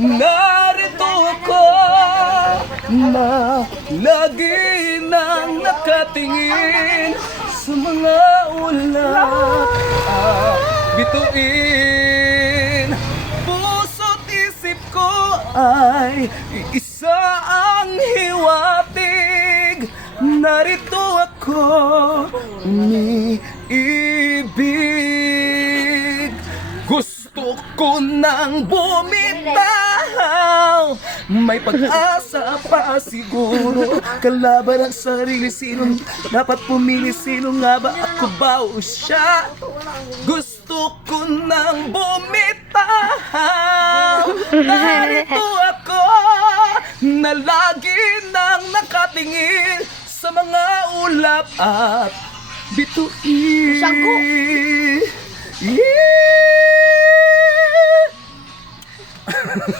narito ako na lagi nang nakatingin sa mga ulap at bituin. Puso't isip ko ay isa ang hiwatig. Narito ako, umiibig. Gusto ko nang bumitaw. May pag-asa pa siguro. Kalaban ang sarili, sino dapat pumili? Sino nga ba, ako ba o siya? Gusto ko nang bumitaw. Narito ako na lagi nang nakatingin sa mga ulap at bituin. Sangko. Yeah.